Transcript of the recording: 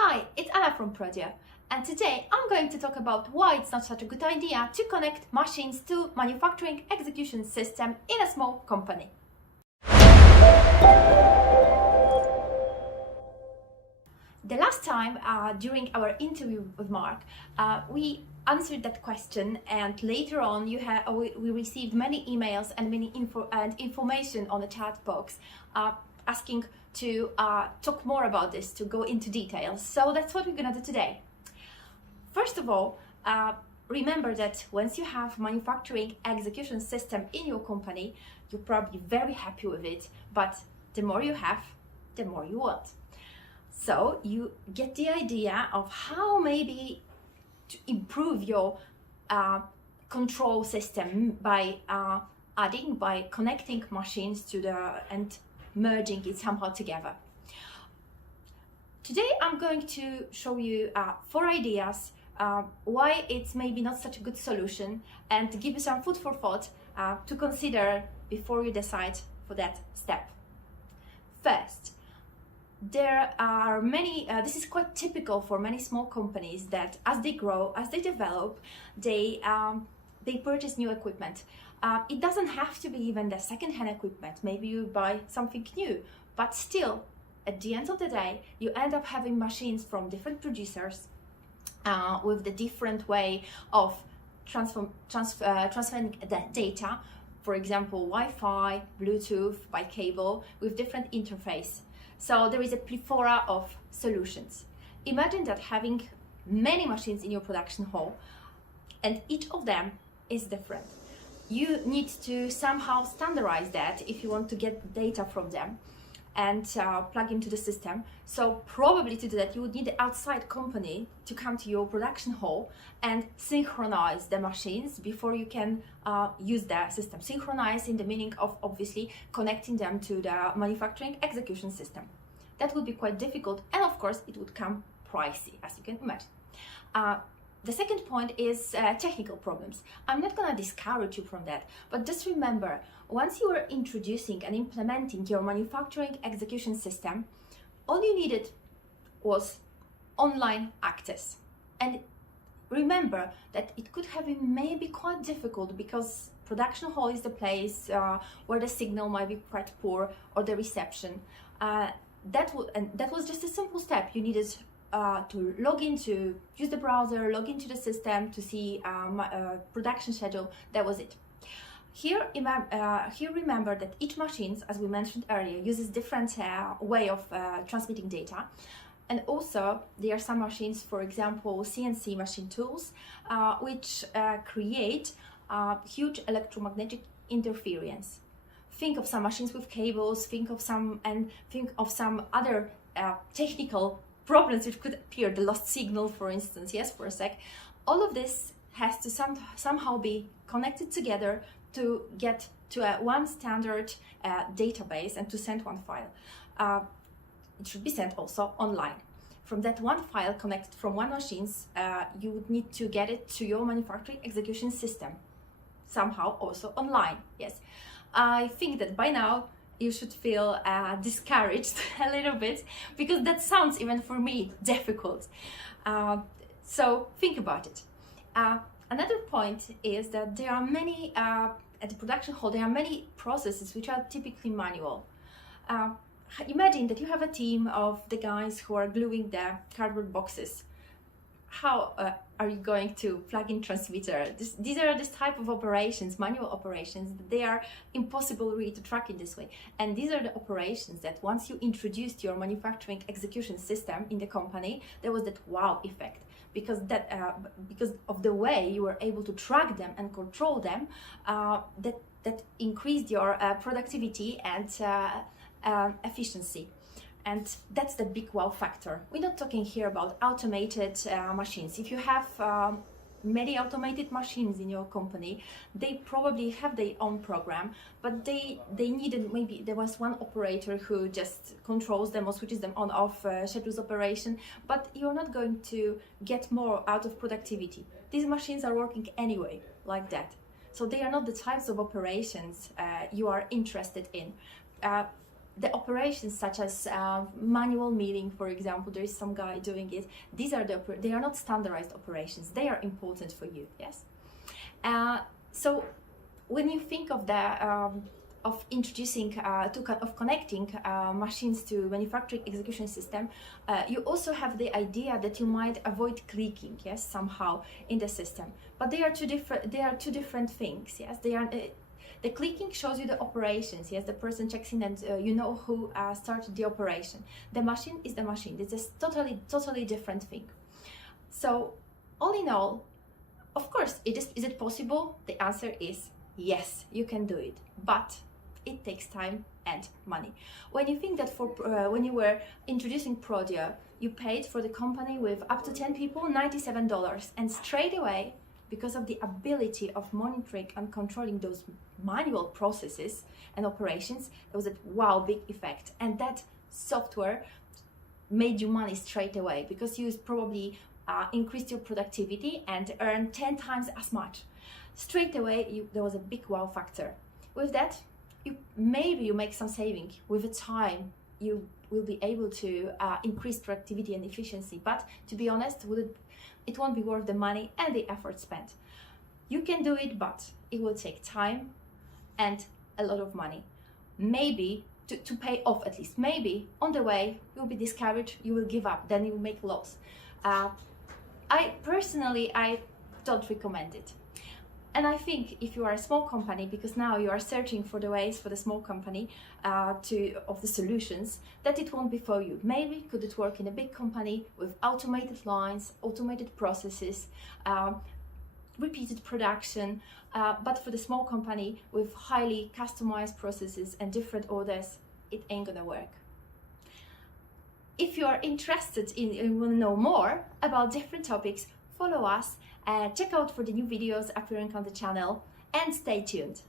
Hi, it's Anna from Prodio, and today I'm going to talk about why it's not such a good idea to connect machines to manufacturing execution system in a small company. The last time during our interview with Mark, we answered that question, and later on we received many emails and many information on the chat box asking to talk more about this, to go into details. So that's what we're gonna do today. First of all, remember that once you have manufacturing execution system in your company, you're probably very happy with it, but the more you have, the more you want. So you get the idea of how maybe to improve your control system by connecting machines to and merging it somehow together. Today I'm going to show you 4 ideas why it's maybe not such a good solution, and give you some food for thought to consider before you decide for that step. First, there are many, this is quite typical for many small companies, that as they grow, as they develop, they purchase new equipment. It doesn't have to be even the second-hand equipment. Maybe you buy something new, but still, at the end of the day, you end up having machines from different producers with the different way of transferring the data. For example, Wi-Fi, Bluetooth, by cable, with different interface. So there is a plethora of solutions. Imagine that having many machines in your production hall, and each of them is different. You need to somehow standardize that if you want to get data from them and plug into the system. So probably to do that, you would need an outside company to come to your production hall and synchronize the machines before you can use the system. Synchronize in the meaning of obviously connecting them to the manufacturing execution system. That would be quite difficult, and of course it would come pricey, as you can imagine. The second point is technical problems. I'm not going to discourage you from that, but just remember, once you are introducing and implementing your manufacturing execution system, all you needed was online access. And remember that it could have been maybe quite difficult, because production hall is the place where the signal might be quite poor, or the reception. That was just a simple step. You needed to log in, to use the browser, log into the system to see production schedule. That was it. Here remember that each machine, as we mentioned earlier, uses different way of transmitting data. And also there are some machines, for example CNC machine tools, which create huge electromagnetic interference. Think of some machines with cables, think of some other technical problems which could appear, the lost signal, for instance, yes, for a sec. All of this has to somehow be connected together to get to one standard database and to send one file. It should be sent also online. From that one file connected from one machine, you would need to get it to your manufacturing execution system, somehow also online, yes. I think that by now you should feel discouraged a little bit, because that sounds, even for me, difficult. So think about it. Another point is that there are many, at the production hall, there are many processes which are typically manual. Imagine that you have a team of the guys who are gluing the cardboard boxes. How are you going to plug in transmitter? These are this type of operations, manual operations. They are impossible really to track in this way. And these are the operations that once you introduced your manufacturing execution system in the company, there was that wow effect. Because of the way you were able to track them and control them, that increased your productivity and efficiency. And that's the big wow factor. We're not talking here about automated machines. If you have many automated machines in your company, they probably have their own program, but they needed, maybe there was one operator who just controls them or switches them on off, schedules operation, but you're not going to get more out of productivity. These machines are working anyway like that. So they are not the types of operations you are interested in. the operations such as manual milling, for example, there is some guy doing it. These are they are not standardized operations. They are important for you. Yes. So when you think of the of introducing of connecting machines to manufacturing execution system, you also have the idea that you might avoid clicking, yes, somehow in the system. But they are two different things. Yes, they are. The clicking shows you the operations. Yes, the person checks in and you know who started the operation. The machine is the machine. It's a totally different thing. So all in all, of course, is it possible? The answer is yes, you can do it, but it takes time and money. When you think that when you were introducing Prodio, you paid for the company with up to 10 people $97, and straight away, because of the ability of monitoring and controlling those manual processes and operations, there was a wow big effect, and that software made you money straight away because you probably increased your productivity and earned 10 times as much. Straight away, there was a big wow factor. With that, maybe you make some saving. With the time, you will be able to increase productivity and efficiency. But to be honest, it won't be worth the money and the effort spent. You can do it, but it will take time and a lot of money. Maybe to pay off at least. Maybe on the way you'll be discouraged, you will give up, then you will make loss. I personally don't recommend it. And I think if you are a small company, because now you are searching for the ways for the small company of the solutions, that it won't be for you. Maybe could it work in a big company with automated lines, automated processes, repeated production, but for the small company with highly customized processes and different orders, it ain't gonna work. If you are interested in want to know more about different topics, follow us, check out for the new videos appearing on the channel, and stay tuned.